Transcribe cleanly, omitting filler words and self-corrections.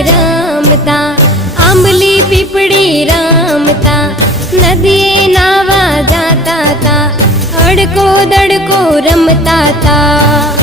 रमता, आंबली पीपड़ी रमता, नदिए नावा जाता था, अड़को दड़को रमता था।